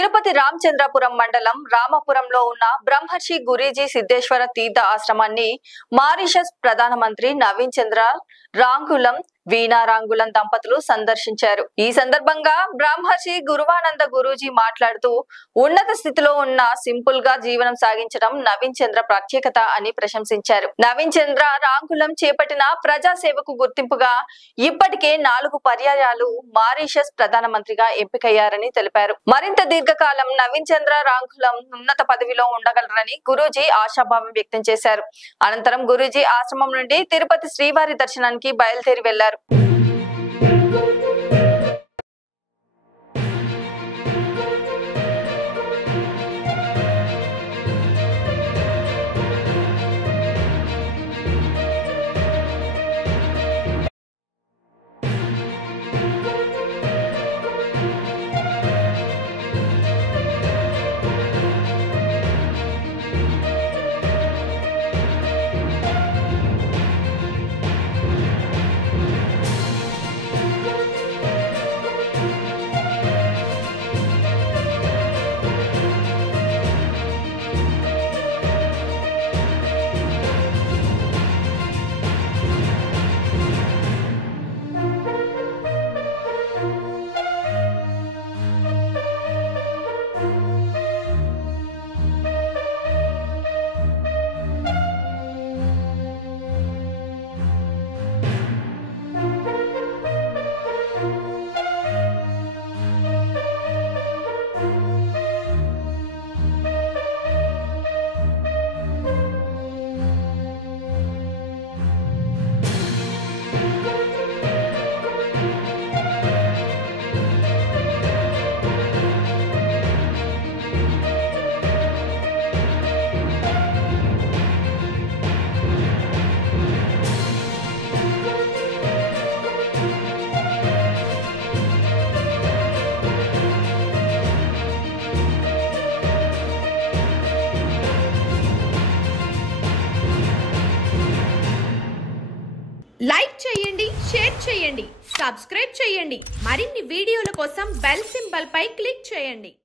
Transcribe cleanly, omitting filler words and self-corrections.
తిరుపతి రామచంద్రపురం మండలం రామపురంలో ఉన్న బ్రహ్మర్షి గురూజీ సిద్ధేశ్వర తీర్థ ఆశ్రమాన్ని మారిషస్ ప్రధానమంత్రి నవీన్ చంద్ర రాంగులం వీణా రాంగులం దంపతులు సందర్శించారు. ఈ సందర్భంగా బ్రహ్మర్షి గురువానంద గురూజీ మాట్లాడుతూ ఉన్నత స్థితిలో ఉన్న సింపుల్ గా జీవనం సాగించడం నవీన్ చంద్ర ప్రత్యేకత అని ప్రశంసించారు. నవీన్ చంద్ర రాంగులం చేపట్టిన ప్రజాసేవకు గుర్తింపుగా ఇప్పటికే 4 పర్యాయాలు మారిషస్ ప్రధానమంత్రిగా ఎంపికయ్యారని తెలిపారు. మరింత దీర్ఘకాలం నవీన్ చంద్ర రాంగులం ఉన్నత పదవిలో ఉండగలరని గురూజీ ఆశాభావం వ్యక్తం చేశారు. అనంతరం గురూజీ ఆశ్రమం నుండి తిరుపతి శ్రీవారి దర్శనానికి బయలుదేరి వెళ్లారు. లైక్ చేయండి, షేర్ చేయండి, సబ్స్క్రైబ్ చేయండి. మరిన్ని వీడియోల కోసం బెల్ సింబల్ పై క్లిక్ చేయండి.